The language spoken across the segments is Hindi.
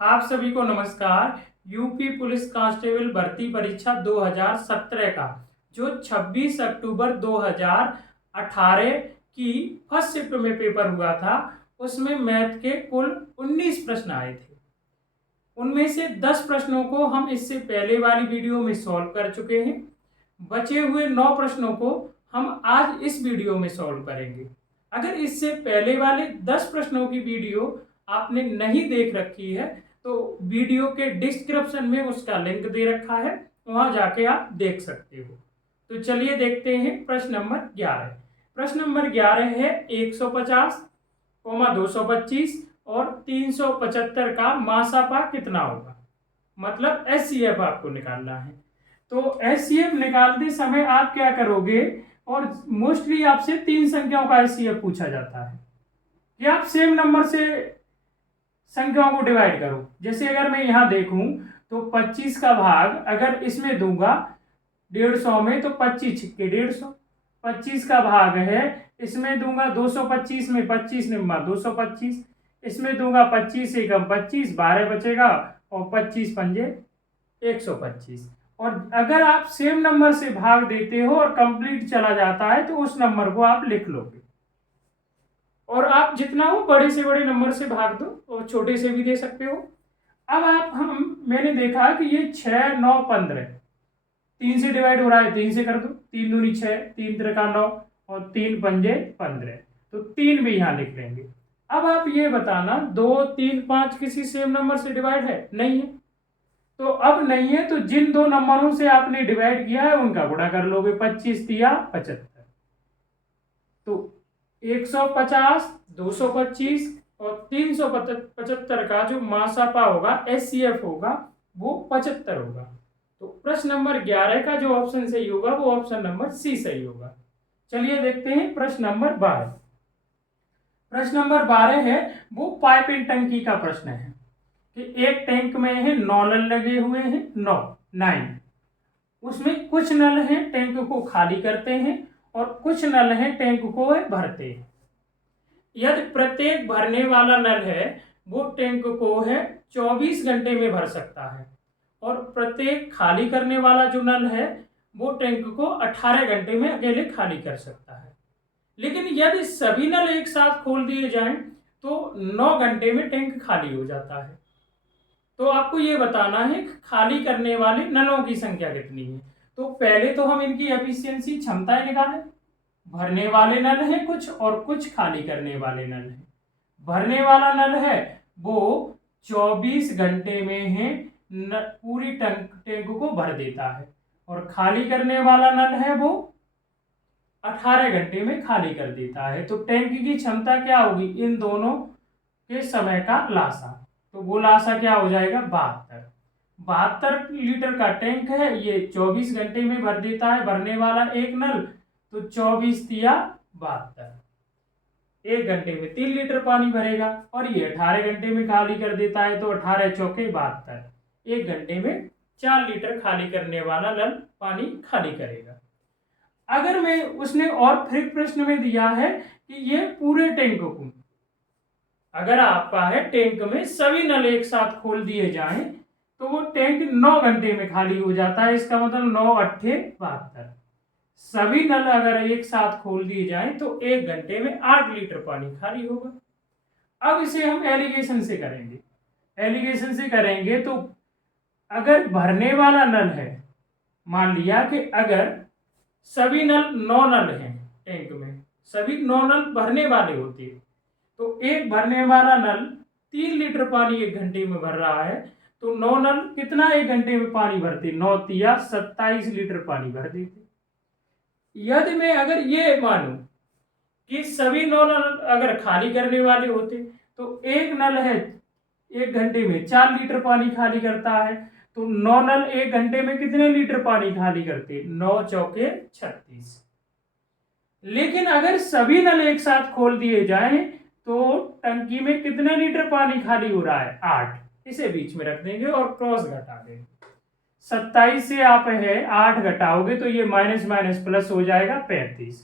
आप सभी को नमस्कार। यूपी पुलिस कांस्टेबल भर्ती परीक्षा 2017 का जो 26 अक्टूबर 2018 की फर्स्ट शिफ्ट में पेपर हुआ था, उसमें मैथ के कुल 19 प्रश्न आए थे। उनमें से 10 प्रश्नों को हम इससे पहले वाली वीडियो में सॉल्व कर चुके हैं। बचे हुए 9 प्रश्नों को हम आज इस वीडियो में सॉल्व करेंगे। अगर इससे पहले वाले 10 प्रश्नों की वीडियो आपने नहीं देख रखी है तो वीडियो के डिस्क्रिप्शन में उसका लिंक दे रखा है, वहां जाके आप देख सकते हो। तो चलिए देखते हैं प्रश्न नंबर 11। प्रश्न नंबर 11 है 150, 225 और 375 का मासापा कितना होगा। मतलब एचसीएफ आपको निकालना है। तो एचसीएफ निकालते समय आप क्या करोगे, और मोस्टली आपसे 3 संख्याओं का एचसीएफ पूछा जाता है कि आप सेम नंबर से संख्याओं को डिवाइड करो। जैसे अगर मैं यहां देखूं तो 25 का भाग अगर इसमें दूंगा 150 में तो 25 छिक्के 150। 25 का भाग है इसमें दूंगा 225 में, 25 निम्मा 225, इसमें दूंगा 25 एकम 25, 12 बचेगा और 25 पंजे 125। और अगर आप सेम नंबर से भाग देते हो और कंप्लीट चला जाता है तो उस नंबर को आप लिख लोगे। और आप जितना हो बड़े से बड़े नंबर से भाग दो और छोटे से भी दे सकते हो। अब मैंने देखा कि ये 6 9 15 3 से डिवाइड हो रहा है, 3 से कर दो। 3 दूनी 6, 3 त्रिका 9 और 3 पंजे 15, तो 3 भी यहां लिख लेंगे। अब आप ये बताना 2 3 5 किसी सेम नंबर से डिवाइड है? नहीं है। तो अब नहीं है तो जिन दो नंबरों से आपने डिवाइड किया है उनका गुणा कर लोगे। 25 तिया 75, तो 150, 225 और 375 का जो मासापा होगा, एचसीएफ होगा, वो 75 होगा। तो प्रश्न नंबर 11 का जो ऑप्शन सही होगा वो ऑप्शन नंबर सी सही होगा। चलिए देखते हैं प्रश्न नंबर 12। प्रश्न नंबर 12 है वो पाइपिंग टंकी का प्रश्न है कि एक टैंक में है 9 नल लगे हुए हैं, 9 उसमें कुछ नल हैं टैंक को खाली करते हैं और कुछ नल हैं टैंक को भरते हैं। यदि प्रत्येक भरने वाला नल है वो टैंक को है 24 घंटे में भर सकता है, और प्रत्येक खाली करने वाला जो नल है वो टैंक को 18 घंटे में अकेले खाली कर सकता है। लेकिन यदि सभी नल एक साथ खोल दिए जाएं तो 9 घंटे में टैंक खाली हो जाता है। तो आपको ये बताना है खाली करने वाले नलों की संख्या कितनी है। तो पहले तो हम इनकी एफिशिएंसी क्षमताएं निकालें। भरने वाले नल हैं कुछ और कुछ खाली करने वाले नल हैं। भरने वाला नल है वो 24 घंटे में है पूरी टैंक को भर देता है, और खाली करने वाला नल है वो 18 घंटे में खाली कर देता है। तो टैंक की क्षमता क्या होगी इन दोनों के समय का लासा, तो वो लासा क्या हो जाएगा 72। 72 लीटर का टैंक है, ये 24 घंटे में भर देता है भरने वाला एक नल, तो 24 तिया 72, 1 घंटे में 3 लीटर पानी भरेगा। और ये 18 घंटे में खाली कर देता है, तो 18 चौके 72, 1 घंटे में 4 लीटर खाली करने वाला नल पानी खाली करेगा। अगर मैं उसने और फिर प्रश्न में दिया है कि ये पूरे टैंक को, अगर आपका है टैंक में सभी नल एक साथ खोल दिए जाएं तो वो टैंक 9 घंटे में खाली हो जाता है। इसका मतलब 9 अट्ठे 72, सभी नल अगर एक साथ खोल दिए जाएं तो 1 घंटे में 8 लीटर पानी खाली होगा। अब इसे हम एलिगेशन से करेंगे। एलिगेशन से करेंगे तो अगर भरने वाला नल है, मान लिया कि अगर सभी नल 9 नल हैं टैंक में, सभी 9 नल भरने वाले होते हैं, तो एक भरने वाला नल 3 लीटर पानी 1 घंटे में भर रहा है, तो 9 नल कितना 1 घंटे में पानी भरते? 9 तिया 27 लीटर पानी भर देते। यदि मैं अगर ये मानूं कि सभी 9 नल अगर खाली करने वाले होते तो एक नल है 1 घंटे में 4 लीटर पानी खाली करता है, तो 9 नल 1 घंटे में कितने लीटर पानी खाली करते? 9 चौके 36। लेकिन अगर सभी नल एक साथ खोल दिए जाएं तो टंकी में कितने लीटर पानी खाली हो रहा है? 8। इसे बीच में रख देंगे और क्रॉस घटा देंगे। 27 से आप है 8 घटाओगे तो ये माइनस माइनस प्लस हो जाएगा 35,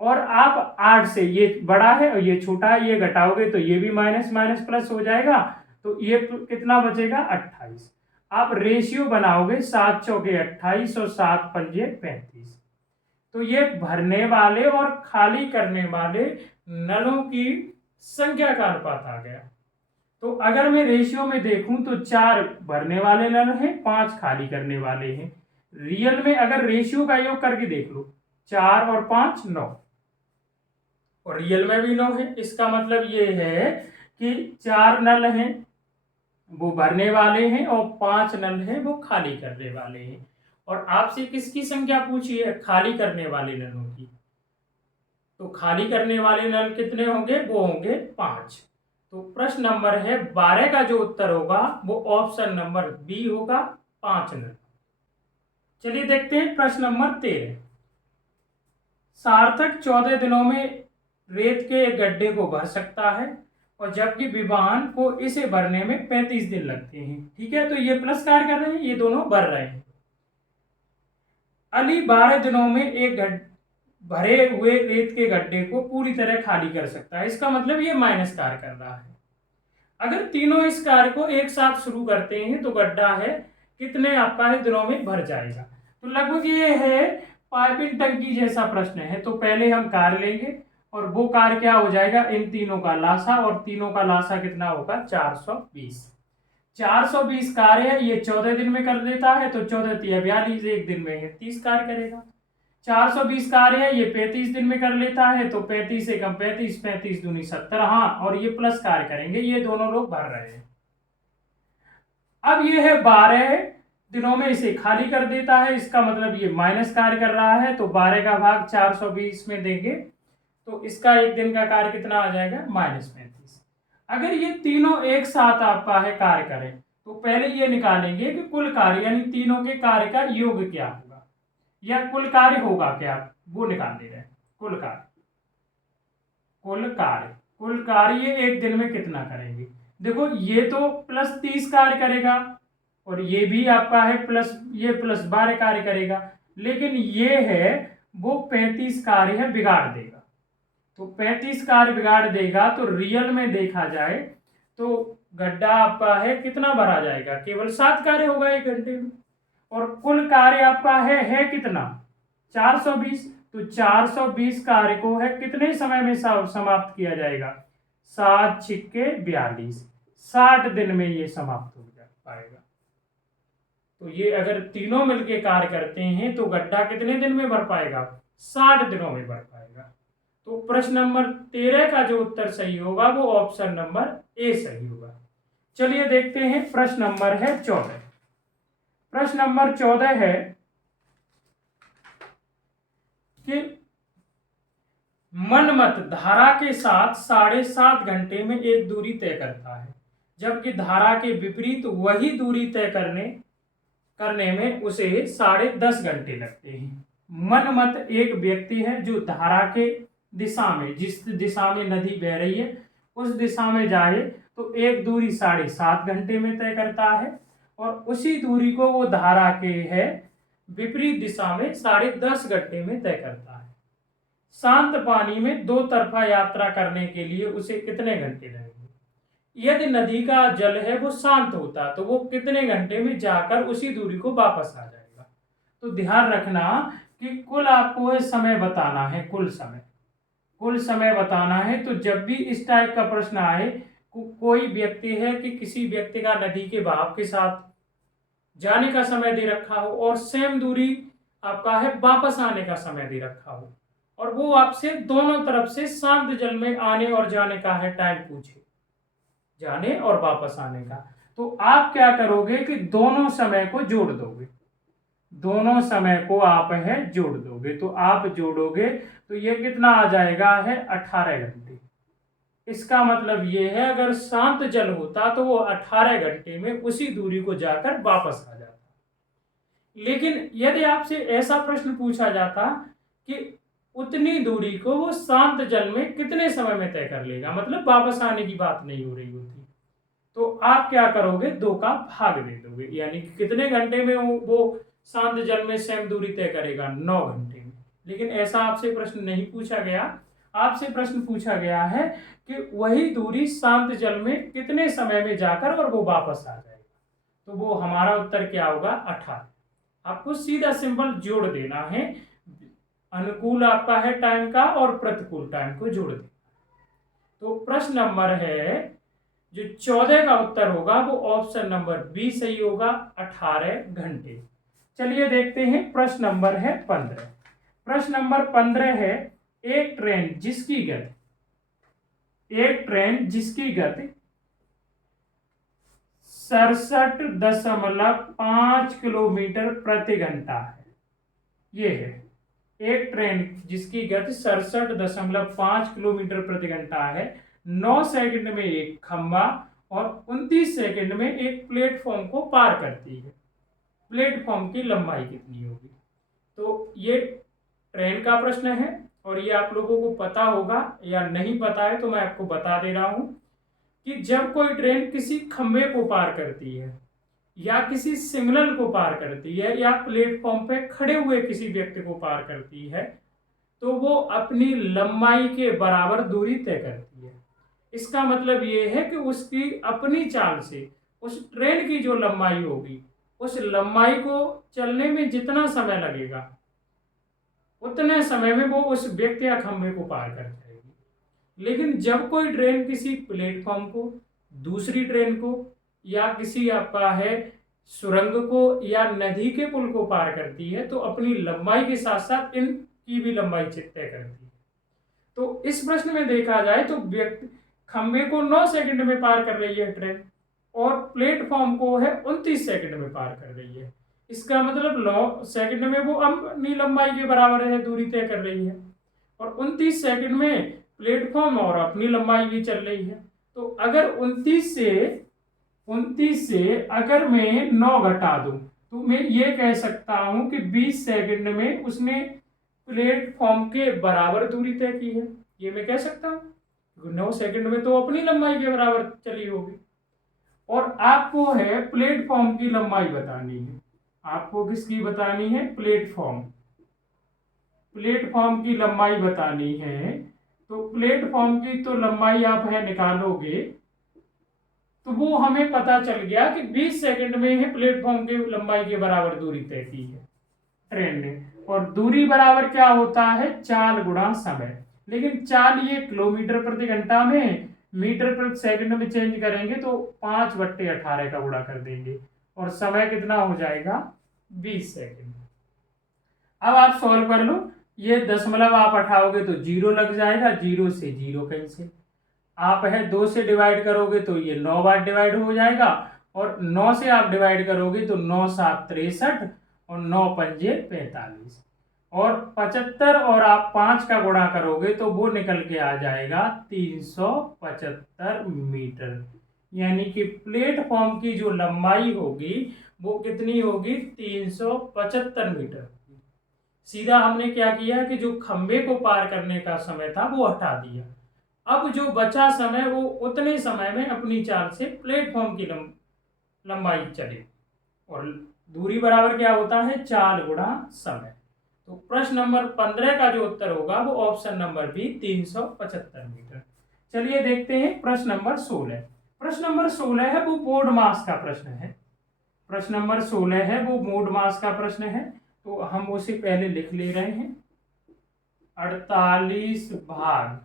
और आप 8 से, ये बड़ा है और ये छोटा है, ये घटाओगे तो ये भी माइनस माइनस प्लस हो जाएगा तो ये कितना बचेगा 28। आप रेशियो बनाओगे 7 चौके 28 और 7 पंजे 35। तो ये भरने वाले और खाली करने वाले नलों की संख्या का अनुपात आ गया। तो अगर मैं रेशियो में देखूं तो 4 भरने वाले नल हैं, 5 खाली करने वाले हैं। रियल में अगर रेशियो का योग करके देख लो, 4 और 5 9, और रियल में भी 9 है। इसका मतलब ये है कि 4 नल हैं वो भरने वाले हैं और 5 नल हैं वो खाली करने वाले हैं। और आपसे किसकी संख्या पूछी है? खाली करने वाले नलों की। तो खाली करने वाले नल कितने होंगे? वो होंगे 5। तो प्रश्न नंबर है 12 का जो उत्तर होगा वो ऑप्शन नंबर बी होगा, 5 नल। चलिए देखते हैं प्रश्न नंबर 13। सार्थक 14 दिनों में रेत के एक गड्ढे को भर सकता है और जबकि विवान को इसे भरने में 35 दिन लगते हैं। ठीक है, तो ये प्लस कार्य कर रहे हैं, ये दोनों भर रहे हैं। अली 12 दिनों में एक भरे हुए रेत के गड्ढे को पूरी तरह खाली कर सकता है। इसका मतलब ये माइनस कार्य कर रहा है। अगर तीनों इस कार्य को एक साथ शुरू करते हैं तो गड्ढा है कितने आपका है दिनों में भर जाएगा। तो लगभग ये है पाइपिंग टंकी जैसा प्रश्न है। तो पहले हम कार्य लेंगे और वो कार्य क्या हो जाएगा? इन तीनों का लासा, और तीनों का लासा कितना होगा? 420। 420 कार्य है, ये 14 दिन में कर देता है, तो 14 तिया 42, एक दिन में ये 30 कार्य करेगा। 420 कार्य है, ये 35 दिन में कर लेता है, तो 35 एकम 35, 35 दूनी 70। हाँ, और ये प्लस कार्य करेंगे, ये दोनों लोग भर रहे हैं। अब ये है 12 दिनों में इसे खाली कर देता है, इसका मतलब ये माइनस कार्य कर रहा है। तो 12 का भाग 420 में देंगे तो इसका एक दिन का कार्य कितना आ जाएगा? -35। अगर ये तीनों एक साथ आपका है कार्य करें तो पहले ये निकालेंगे कि कुल कार्य यानी तीनों के कार्य का योग क्या होगा या कुल कार्य होगा क्या, वो निकाल दे रहे हैं। कुल कार्य ये एक दिन में कितना करेंगे? देखो ये तो +30 कार्य करेगा और ये भी आपका है ये +12 कार्य करेगा, लेकिन ये है वो 35 कार्य है बिगाड़ देगा। तो 35 कार्य बिगाड़ देगा तो रियल में देखा जाए तो गड्ढा आपका है कितना भरा जाएगा? केवल 7 कार्य होगा 1 घंटे में। और कुल कार्य आपका है कितना? 420। तो 420 कार्य को है कितने समय में समाप्त किया जाएगा? 7 छिक्के 42, 60 दिन में ये समाप्त हो पाएगा। तो ये अगर तीनों मिलके कार्य करते हैं तो गड्ढा कितने दिन में भर पाएगा? 60 दिनों में भर पाएगा। तो प्रश्न नंबर 13 का जो उत्तर सही होगा वो ऑप्शन नंबर ए सही होगा। चलिए देखते हैं प्रश्न नंबर है 14। प्रश्न नंबर 14 है कि मनमत धारा के साथ 7.5 घंटे में एक दूरी तय करता है, जबकि धारा के विपरीत वही दूरी तय करने में उसे 10.5 घंटे लगते हैं। मनमत एक व्यक्ति है जो धारा के दिशा में, जिस दिशा में नदी बह रही है उस दिशा में जाए तो एक दूरी 7.5 घंटे में तय करता है और उसी दूरी को वो धारा के है विपरीत दिशा में 10.5 घंटे में तय करता है। शांत पानी में 2 तरफा यात्रा करने के लिए उसे कितने घंटे लगेंगे? यदि नदी का जल है वो शांत होता तो वो कितने घंटे में जाकर उसी दूरी को वापस आ जाएगा? तो ध्यान रखना कि कुल आपको समय बताना है, कुल समय बताना है। तो जब भी इस टाइप का प्रश्न आए, कोई व्यक्ति है कि किसी व्यक्ति का नदी के बहाव के साथ जाने का समय दे रखा हो और सेम दूरी आपका है वापस आने का समय दे रखा हो और वो आपसे दोनों तरफ से शांत जल में आने और जाने का है टाइम पूछे, जाने और वापस आने का, तो आप क्या करोगे कि दोनों समय को जोड़ दोगे, दोनों समय को आप है जोड़ दोगे। तो आप जोड़ोगे तो ये कितना आ जाएगा है 18 घंटे। इसका मतलब ये है अगर शांत जल होता तो वो 18 घंटे में उसी दूरी को जाकर वापस आ जाता। लेकिन यदि आपसे ऐसा प्रश्न पूछा जाता कि उतनी दूरी को वो शांत जल में कितने समय में तय कर लेगा, मतलब वापस आने की बात नहीं हो रही होती, तो आप क्या करोगे? 2 का भाग दे दोगे, यानी कि कितने घंटे में वो शांत जल में सेम दूरी तय करेगा? 9 घंटे में। लेकिन ऐसा आपसे प्रश्न नहीं पूछा गया आपसे प्रश्न पूछा गया है कि वही दूरी शांत जल में कितने समय में जाकर और वो वापस आ जाएगा, तो वो हमारा उत्तर क्या होगा 18। आपको सीधा सिंपल जोड़ देना है, अनुकूल आपका है टाइम का और प्रतिकूल टाइम को जोड़ देना। तो प्रश्न नंबर है जो 14 का उत्तर होगा वो ऑप्शन नंबर बी सही होगा, 18 घंटे। चलिए देखते हैं प्रश्न नंबर है 15। प्रश्न नंबर 15 है एक ट्रेन जिसकी गति 67.5 किलोमीटर प्रति घंटा है। ये है एक ट्रेन जिसकी गति 67.5 किलोमीटर प्रति घंटा है, 9 सेकंड में एक खंभा और 29 सेकंड में एक प्लेटफॉर्म को पार करती है। प्लेटफॉर्म की लंबाई कितनी होगी? तो ये ट्रेन का प्रश्न है और ये आप लोगों को पता होगा या नहीं पता है तो मैं आपको बता दे रहा हूं कि जब कोई ट्रेन किसी खंभे को पार करती है या किसी सिग्नल को पार करती है या प्लेटफॉर्म पे खड़े हुए किसी व्यक्ति को पार करती है तो वो अपनी लंबाई के बराबर दूरी तय करती है। इसका मतलब ये है कि उसकी अपनी चाल से उस ट्रेन की जो लंबाई होगी उस लंबाई को चलने में जितना समय लगेगा उतने समय में वो उस व्यक्ति या खंभे को पार कर जाएगी। लेकिन जब कोई ट्रेन किसी प्लेटफॉर्म को, दूसरी ट्रेन को या किसी आपका है सुरंग को या नदी के पुल को पार करती है तो अपनी लंबाई के साथ साथ इनकी भी लंबाई तय करती है। तो इस प्रश्न में देखा जाए तो व्यक्ति खंभे को 9 सेकंड में पार कर रही है ट्रेन और प्लेटफॉर्म को है 29 सेकंड में पार कर रही है। इसका मतलब 9 सेकंड में वो अपनी लंबाई के बराबर है दूरी तय कर रही है और 29 सेकंड में प्लेटफॉर्म और अपनी लंबाई भी चल रही है। तो अगर 29 से अगर मैं 9 घटा दूं तो मैं ये कह सकता हूं कि 20 सेकंड में उसने प्लेटफॉर्म के बराबर दूरी तय की है। ये मैं कह सकता हूं 9 सेकंड में तो अपनी लंबाई के बराबर चली होगी। और आपको है प्लेटफॉर्म की लंबाई बतानी है। आपको किसकी बतानी है? प्लेटफॉर्म की लंबाई बतानी है। तो प्लेटफॉर्म की तो लंबाई आप है निकालोगे तो वो हमें पता चल गया कि 20 सेकंड में है प्लेटफॉर्म की लंबाई के बराबर दूरी तय की है ट्रेन ने। और दूरी बराबर क्या होता है? चाल गुणा समय। लेकिन चाल ये किलोमीटर प्रति घंटा में मीटर प्रति सेकंड में चेंज करेंगे तो 5/18 का गुणा कर देंगे और समय कितना हो जाएगा? 20 सेकंड। अब आप सॉल्व कर लो। ये दशमलव आप हटाओगे तो 0 लग जाएगा, 0 से 0 कैंसिल। आप है 2 से डिवाइड करोगे तो ये 9 बार डिवाइड हो जाएगा और 9 से आप डिवाइड करोगे तो 9 7 63 और 9 पंजे 45 और 75 और आप 5 का गुणा करोगे तो वो निकल के आ जाएगा 375 मीटर। यानी कि प्लेटफॉर्म की जो लंबाई होगी वो कितनी होगी? 375 मीटर। सीधा हमने क्या किया कि जो खंबे को पार करने का समय था वो हटा दिया। अब जो बचा समय वो उतने समय में अपनी चाल से प्लेटफॉर्म की लंबाई चले और दूरी बराबर क्या होता है? चाल गुणा समय। तो प्रश्न नंबर 15 का जो उत्तर होगा वो ऑप्शन नंबर बी 375 मीटर। चलिए देखते हैं प्रश्न नंबर 16। प्रश्न नंबर 16 है वो बोर्ड मास का प्रश्न है। प्रश्न नंबर 16 है वो बोर्ड मास का प्रश्न है। तो हम उसे पहले लिख ले रहे हैं। 48 भाग,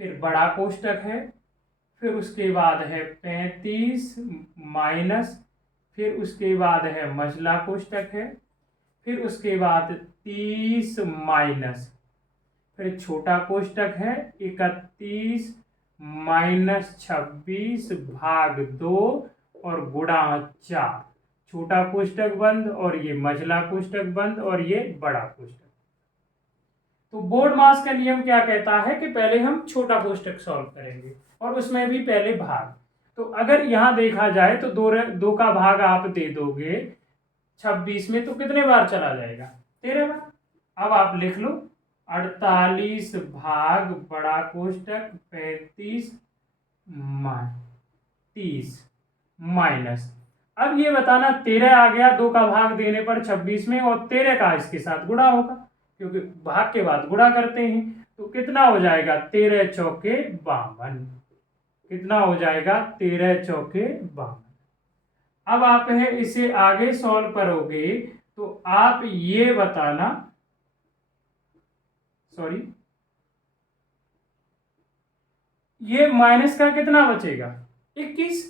फिर बड़ा कोष्टक है, फिर उसके बाद है 35 माइनस, फिर उसके बाद है मझला कोष्टक है, फिर उसके बाद 30 माइनस, फिर छोटा कोष्टक है 31 माइनस 26 भाग 2 और गुणा 4। छोटा कोष्टक बंद और ये मझला कोष्टक बंद और ये बड़ा कोष्टक। तो बोर्ड मास का नियम क्या कहता है कि पहले हम छोटा कोष्टक सॉल्व करेंगे और उसमें भी पहले भाग। तो अगर यहां देखा जाए तो 2 का भाग आप दे दोगे 26 में तो कितने बार चला जाएगा? 13 बार। अब आप लिख लो 48 भाग बड़ा कोष्टक 35 30 माइनस। अब ये बताना 13 आ गया 2 का भाग देने पर 26 में और 13 का इसके साथ गुणा होगा क्योंकि भाग के बाद गुणा करते हैं। तो कितना हो जाएगा 13 चौके 52। कितना हो जाएगा 13 चौके 52। अब आप है इसे आगे सॉल्व करोगे तो आप ये बताना, सॉरी, ये माइनस का कितना बचेगा 21।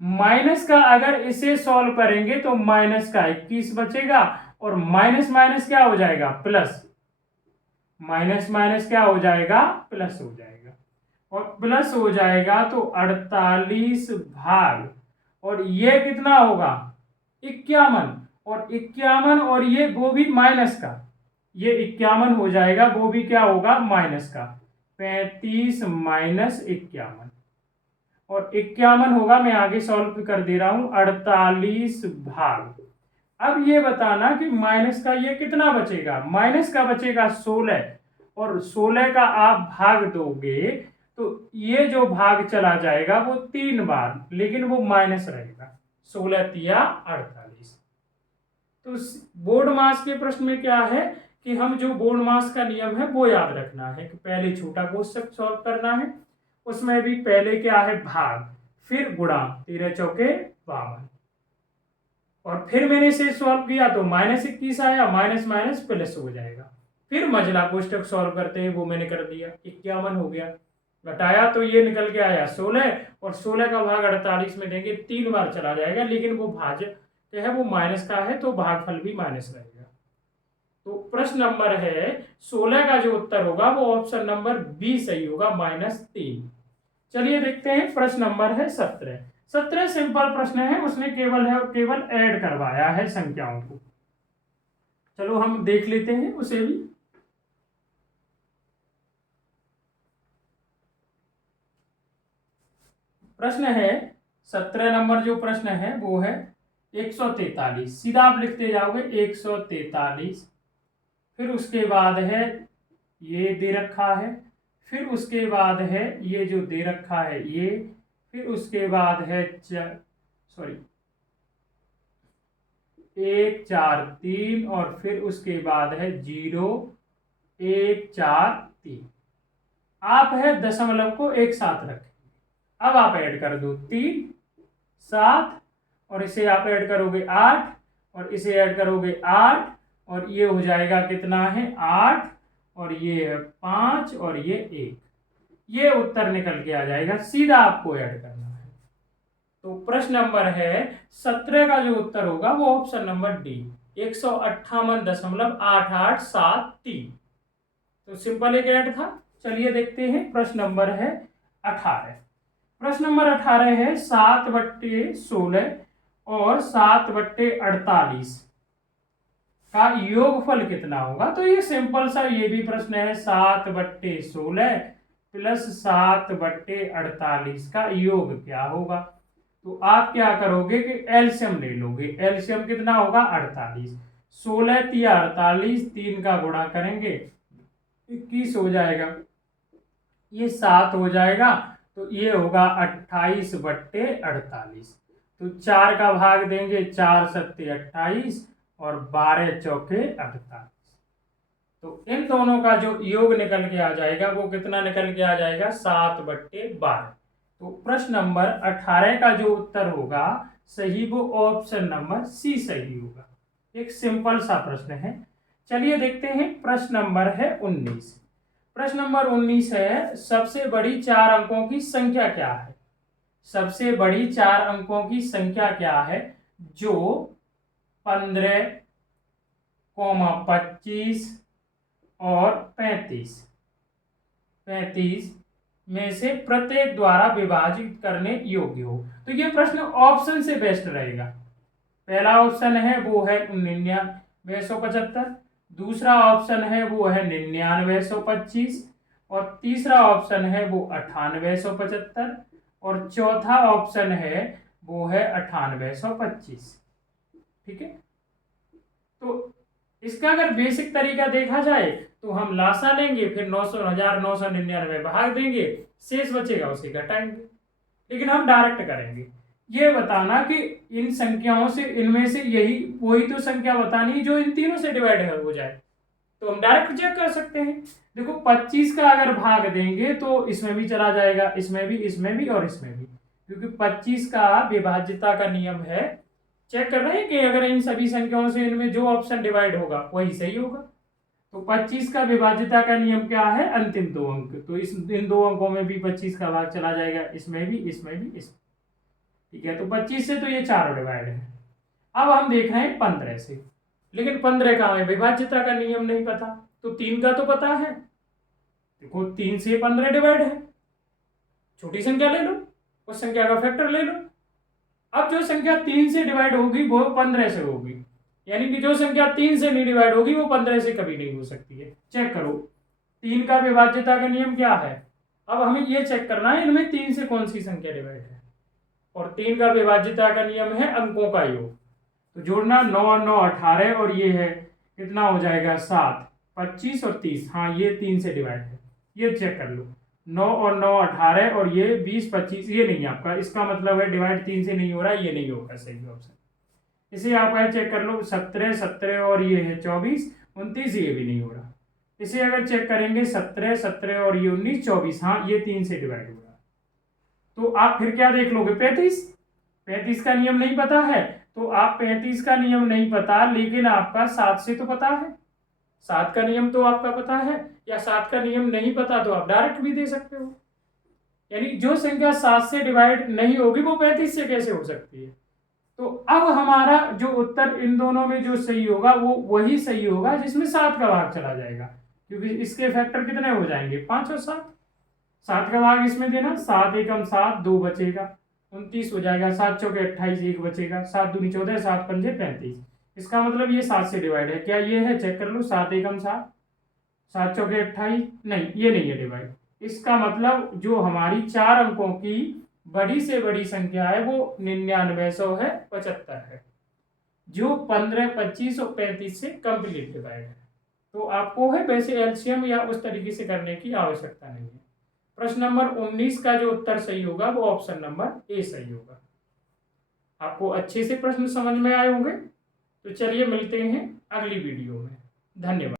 माइनस का अगर इसे सॉल्व करेंगे तो माइनस का 21 बचेगा और माइनस माइनस क्या हो जाएगा प्लस, माइनस माइनस क्या हो जाएगा प्लस हो जाएगा, और प्लस हो जाएगा तो 48 भाग, और ये कितना होगा 51, और 51 और ये वो भी माइनस का, ये 51 हो जाएगा, वो भी क्या होगा माइनस का, 35 माइनस 51, और 51 होगा, मैं आगे सॉल्व कर दे रहा हूं 48 भाग। अब ये बताना कि माइनस का ये कितना बचेगा, माइनस का बचेगा 16, और 16 का आप भाग दोगे तो ये जो भाग चला जाएगा वो 3 बार, लेकिन वो माइनस रहेगा, 16 तिया 48। तो बोर्ड मास के प्रश्न में क्या है कि हम जो बोर्ड मास का नियम है वो याद रखना है कि पहले छोटा कोष्टक सॉल्व करना है, उसमें भी पहले क्या है भाग, फिर गुणा 13 चौके 52, और फिर मैंने इसे सॉल्व किया तो -21 आया, माइनस माइनस प्लस हो जाएगा। फिर मझला कोष्टक सॉल्व करते हैं, वो मैंने कर दिया, 51 हो गया, घटाया तो ये निकल के आया 16, और 16 का भाग 48 में देंगे 3 बार चला जाएगा, लेकिन वो भाज्य है वो माइनस का है तो भागफल भी माइनस रहेगा। तो प्रश्न नंबर है 16 का जो उत्तर होगा वो ऑप्शन नंबर बी सही होगा, -3। चलिए देखते हैं प्रश्न नंबर है 17। 17 सिंपल प्रश्न है, उसने केवल ऐड करवाया है संख्याओं को। चलो हम देख लेते हैं उसे भी। प्रश्न है 17 नंबर जो प्रश्न है वो है 143, सीधा आप लिखते जाओगे 143, फिर उसके बाद है ये दे रखा है, फिर उसके बाद है ये जो दे रखा है ये, फिर उसके बाद है 1 4 3, और फिर उसके बाद है 0 1 4 3। आप है दशमलव को एक साथ रखें। अब आप ऐड कर दो 3 7, और इसे आप ऐड करोगे 8, और इसे ऐड करोगे 8, और ये हो जाएगा कितना है 8, और ये है 5, और ये 1। ये उत्तर निकल के आ जाएगा, सीधा आपको ऐड करना है। तो प्रश्न नंबर है 17 का जो उत्तर होगा वो ऑप्शन नंबर डी, 158.887। तो सिंपल एक ऐड था। चलिए देखते हैं प्रश्न नंबर है 18। प्रश्न नंबर 18 है 7/16 और 7/48 का योगफल कितना होगा। तो ये सिंपल सा ये भी प्रश्न है, 7/16 प्लस 7/48 का योग क्या होगा। तो आप क्या करोगे कि एलसीएम ले लोगे। एलसीएम कितना होगा 48, 16 तिया 48, 3 का गुणा करेंगे 21 हो जाएगा, ये 7 हो जाएगा, तो ये होगा 28/48। तो 4 का भाग देंगे, 4 सत्ते 28 और 12 चौके 48। तो इन दोनों का जो योग निकल के आ जाएगा वो कितना निकल के आ जाएगा 7/12। तो प्रश्न नंबर 18 का जो उत्तर होगा सही वो ऑप्शन नंबर सी सही होगा। एक सिंपल सा प्रश्न है। चलिए देखते हैं प्रश्न नंबर है 19। प्रश्न नंबर 19 है सबसे बड़ी 4 अंकों की संख्या क्या है। सबसे बड़ी 4 अंकों की संख्या क्या है जो 15, 25 और 35 में से प्रत्येक द्वारा विभाजित करने योग्य हो। तो ये प्रश्न ऑप्शन से बेस्ट रहेगा। पहला ऑप्शन है वो है 9975, दूसरा ऑप्शन है वो है 9925, और तीसरा ऑप्शन है वो 9875, और चौथा ऑप्शन है वो है 9825। ठीक है, तो इसका अगर बेसिक तरीका देखा जाए तो हम लासा लेंगे, फिर 900,999 भाग देंगे, शेष बचेगा उसे घटाएंगे, लेकिन हम डायरेक्ट करेंगे। ये बताना कि इन संख्याओं से इनमें से यही वही तो संख्या बतानी जो इन तीनों से डिवाइड हो जाए। तो हम डायरेक्ट चेक कर सकते हैं। देखो 25 का अगर भाग देंगे तो इसमें भी चला जाएगा, इसमें भी और इसमें भी, क्योंकि 25 का विभाज्यता का नियम है। चेक कर रहे हैं कि अगर इन सभी संख्याओं से इनमें जो ऑप्शन डिवाइड होगा वही सही होगा। तो 25 का विभाज्यता का नियम क्या है, अंतिम दो अंक। तो इन दो अंकों में भी 25 का भाग चला जाएगा, इसमें भी इसमें। ठीक है, तो 25 से तो ये चारों डिवाइड है। अब हम देख रहे हैं 15 से, लेकिन 15 का हमें विभाज्यता का नियम नहीं पता। तो 3 का तो पता है, देखो 3 से 15 डिवाइड है, छोटी संख्या ले लो, उस संख्या का फैक्टर ले लो। अब जो संख्या 3 से डिवाइड होगी वो 15 से होगी, यानी कि जो संख्या 3 से नहीं डिवाइड होगी वो 15 से कभी नहीं हो सकती है। चेक करो 3 का विभाज्यता का नियम क्या है। अब हमें ये चेक करना है इनमें 3 से कौन सी संख्या डिवाइड है, और 3 का विभाज्यता का नियम है अंकों का योग। तो जोड़ना 9 और 9 18, और ये है कितना हो जाएगा 7, 25 और 30। हाँ ये 3 से डिवाइड है, ये चेक कर लो। 9 और 9 18, और ये 20 25, ये नहीं आपका, इसका मतलब है डिवाइड 3 से नहीं हो रहा, ये नहीं होगा सही ऑप्शन। इसे आप चेक कर लो 17 17, और ये है 24 29, ये भी नहीं हो रहा। इसे अगर चेक करेंगे 17 17 और ये 19 24, हाँ ये 3 से डिवाइड हो रहा। तो आप फिर क्या देख लोगे 35, 35 का नियम नहीं पता है, तो आप 35 का नियम नहीं पता, लेकिन आपका 7 से तो पता है, 7 का नियम तो आपका पता है, या 7 का नियम नहीं पता तो आप डायरेक्ट भी दे सकते हो। यानी जो संख्या 7 से डिवाइड नहीं होगी वो 35 से कैसे हो सकती है। तो अब हमारा जो उत्तर इन दोनों में जो सही होगा वो वही सही होगा जिसमें 7 का भाग चला जाएगा, क्योंकि इसके फैक्टर कितने हो जाएंगे 5 और 7। 7 का भाग इसमें देना, 7 एकम 7, 2 बचेगा, 29 हो जाएगा, 7 चौके 28, 1 बचेगा, 7 दूनी 14, 7 पंजे 35। इसका मतलब ये 7 से डिवाइड है, क्या ये है, चेक कर लो, 7 एकम 7, 7 चौके 28, नहीं ये नहीं है डिवाइड। इसका मतलब जो हमारी 4 अंकों की बड़ी से बड़ी संख्या है वो 9900 है, 75 है, जो 15 25 और 35 से कंप्लीट डिवाइड है। तो आपको है वैसे एलसीएम या उस तरीके से करने की आवश्यकता नहीं है। प्रश्न नंबर 19 का जो उत्तर सही होगा वो ऑप्शन नंबर ए सही होगा। आपको अच्छे से प्रश्न समझ में आए होंगे। तो चलिए मिलते हैं अगली वीडियो में, धन्यवाद।